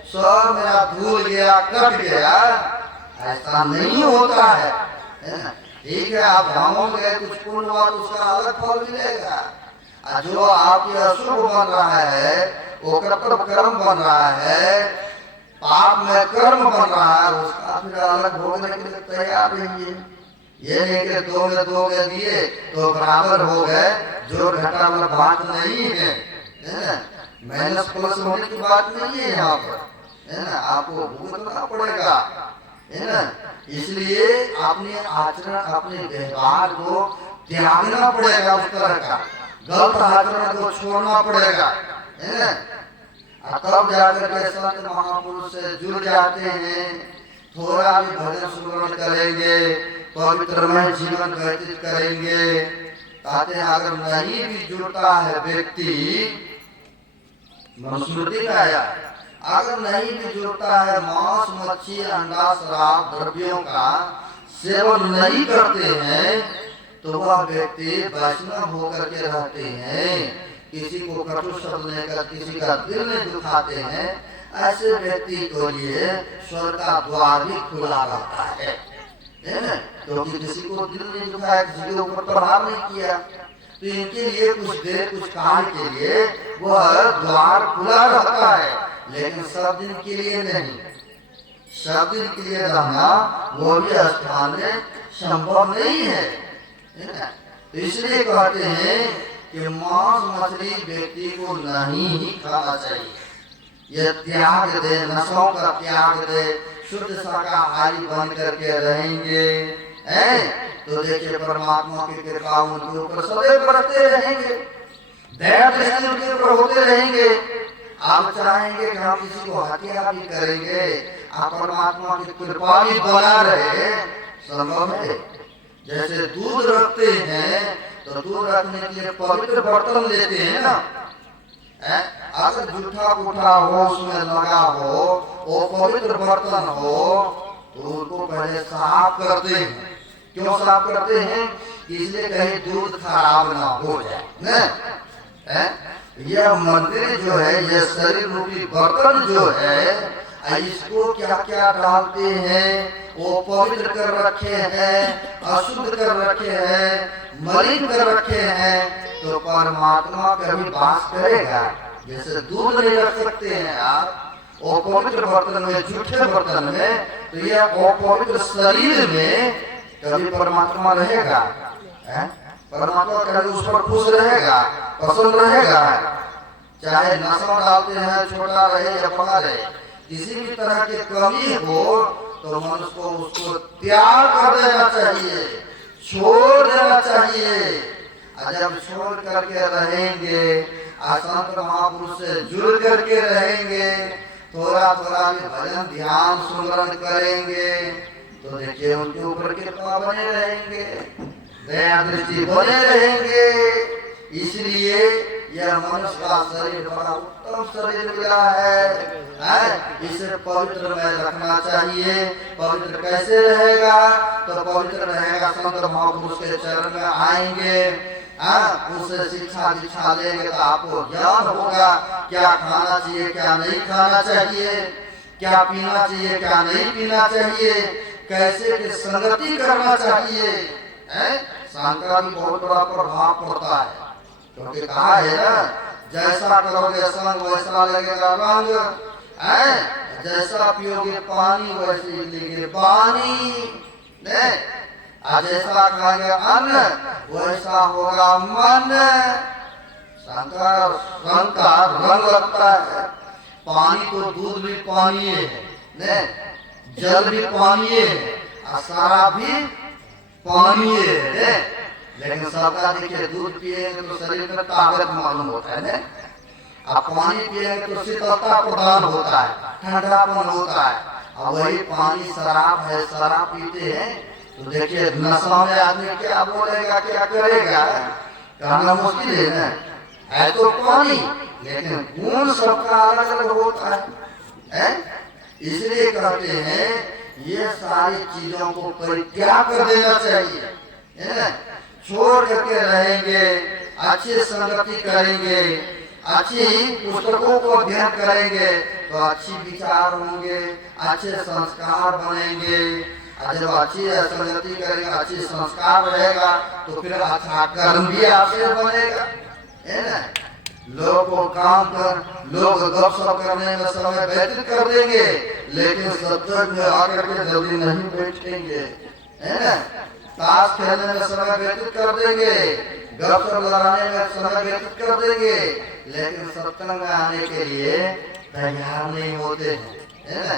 सब मेरा धूल गया, कट गया। ऐसा नहीं होता है, ठीक है। आप धामों में गए, कुछ पुण्य हुआ तो उसका अलग फल मिलेगा, जो आपके अशुभ बन रहा है, वो कर्म बन रहा है, पाप में कर्म बन रहा है, उसका फिर अलग भोगने के लिए तैयार रहिए। ये नहीं कि दो में दिए तो बराबर हो गए, जो घटा वाला बात नहीं है, माइनस प्लस होने की बात नहीं है यहाँ पर, है ना। आपको भुगतना पड़ेगा, है ना। इसलिए अपने आचरण, अपने व्यवहार को त्यागना पड़ेगा, उस तरह का गलत आचरण को छोड़ना पड़ेगा, है ना। तब जाकर के संत महापुरुष से जुड़ जाते हैं, थोड़ा भी भजन सुमरण करेंगे, पवित्र में जीवन व्यतीत करेंगे। कहते हैं अगर नहीं भी जुड़ता है व्यक्ति, मनुस्मृति का आया, अगर नहीं भी जुड़ता है, मांस मच्छी अंडा शराब द्रव्यों का सेवन नहीं करते हैं, तो वह व्यक्ति वैष्णव होकर के रहते हैं, किसी को कटु शब्द लेकर किसी का दिल नहीं दुखाते हैं, ऐसे व्यक्ति को लिए स्वर्ग का द्वार भी खुला रहता है ना। क्योंकि किसी को दिल नहीं दुखाया, किसी के ऊपर प्रहार नहीं किया, तो इनके लिए कुछ देर, कुछ काल के लिए वह द्वार खुला रहता है, लेकिन सब दिन के लिए नहीं। सब दिन के लिए रहना वो भी स्थान में संभव नहीं है ना? तो इसलिए कहते हैं कि मांस मछली व्यक्ति को नहीं ही खाना चाहिए। ये त्याग दे, नशों का त्याग दे, शुद्ध शाकाहारी बन करके रहेंगे हैं, तो देखिए परमात्मा की कृपा उनके ऊपर सदैव बरसते रहेंगे, दया दृष्टि उनके ऊपर होते रहेंगे। आप चाहेंगे कि हम किसी को हत्या भी करेंगे, आप परमात्मा की कृपा भी बना रहे, संभव है। जैसे दूध रखते हैं तो दूध रखने के लिए पवित्र बर्तन लेते हैं ना, अगर जूठा कुठा हो, उसमें लगा हो, वो पवित्र बर्तन हो, तो उसको पहले साफ करते हैं। क्यों साफ करते हैं? इसलिए कहीं दूध खराब ना हो जाए न? यह मंदिर जो है, यह शरीर रूपी बर्तन जो है, इसको क्या क्या डालते हैं, वो पवित्र कर रखे हैं, अशुद्ध कर रखे हैं, मलिन कर रखे हैं, तो परमात्मा कभी वास करेगा? जैसे दूध नहीं रख सकते हैं आप वो पवित्र बर्तन में, झूठे बर्तन में, तो यह अपवित्र शरीर में कभी परमात्मा रहेगा? परमात्मा कभी उस पर खुश रहेगा, पसंद रहेगा? चाहे नशा डालते हैं, छोटा रहे या बड़ा रहे, किसी भी तरह की कमी हो तो मनुष्य को उसको त्याग कर देना चाहिए, छोड़ देना चाहिए। जब छोड़ करके रहेंगे, संत महापुरुष से जुड़ करके रहेंगे, थोड़ा थोड़ा भी भजन ध्यान सुमरण करेंगे, तो देखिए उनके ऊपर कृपा बने रहेंगे, दया दृष्टि बने रहेंगे। इसलिए यह मनुष्य का शरीर बड़ा उत्तम शरीर मिला है, इसे पवित्र में रखना चाहिए। पवित्र कैसे रहेगा? तो पवित्र रहेगा, संत महापुरुष के चरण में आएंगे, उससे शिक्षा दीक्षा लेंगे तो आपको ज्ञान होगा, क्या खाना चाहिए, क्या नहीं खाना चाहिए, क्या पीना चाहिए, क्या नहीं पीना चाहिए, कैसे की संगति करना चाहिए। संग का भी बहुत बड़ा प्रभाव पड़ता है, क्योंकि कहा है ना, जैसा करोगे संग वैसा लगेगा रंग, जैसा पियोगे पानी वैसे लगेगा पानी, जैसा खाएंगे अन्न वैसा होगा मन। संग का रंग लगता है, पानी तो दूध भी पानी है, जल भी पानी है, शराब भी पानी है, लेकिन सबका देखिए दूध पिएंगे तो शरीर में ताकत मालूम होता है ना, अब पानी पिएंगे तो शीतलता प्रदान होता है, ठंडापन होता है। अब वही पानी शराब है, शराब पीते हैं तो देखिए नशा में आदमी क्या बोलेगा, क्या करेगा, कहना मुश्किल है ना। है तो पानी, लेकिन गुण सबका अलग अलग होता है? इसलिए कहते हैं ये सारी चीजों को परित्याग कर देना चाहिए, है ना? छोड़ करके रहेंगे, अच्छी संगति करेंगे, अच्छी पुस्तकों को अध्ययन करेंगे तो अच्छी विचार होंगे, अच्छे संस्कार बनेंगे। जब अच्छी संगति करेंगे, अच्छी संस्कार रहेगा तो फिर अच्छा कर्म भी आपसे बनेगा, है ना? लोग को काम कर, लोग गपशप करने में समय व्यतीत कर देंगे, लेकिन सत्संग में आकर के जल्दी नहीं बैठेंगे, है ना? ताश खेलने में समय व्यतीत कर देंगे, गपशप लड़ाने में समय व्यतीत कर देंगे, लेकिन सत्संग में आने के लिए तैयार नहीं होते हैं, है ना?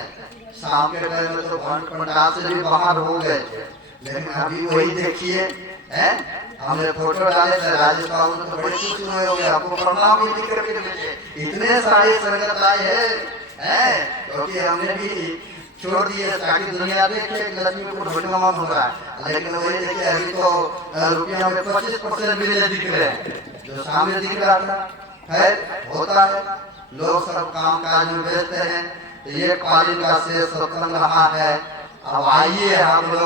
शाम के टाइम में तो भंड पंडाल से भी बाहर हो गए थे, लेकिन अभी वही देखिए, हमने फोटो डाले थे, राजेश बाबू तो बड़ी खुशी हुए होंगे, आपको प्रणाम भी लिख करके भेजे। इतने सारे संगत आए हैं, क्योंकि हमने भी छोड़ दिए ताकि दुनिया देखे लक्ष्मीपुर भटकमान हो रहा है, लेकिन वही देखिए अभी तो रुपया में 25% मिले दिख रहे हैं, जो सामने दिख रहा था है होता है। लोग सब काम काज में व्यस्त हैं, तो ये पालिका से सत्संग रहा है। अब आइए हम लोग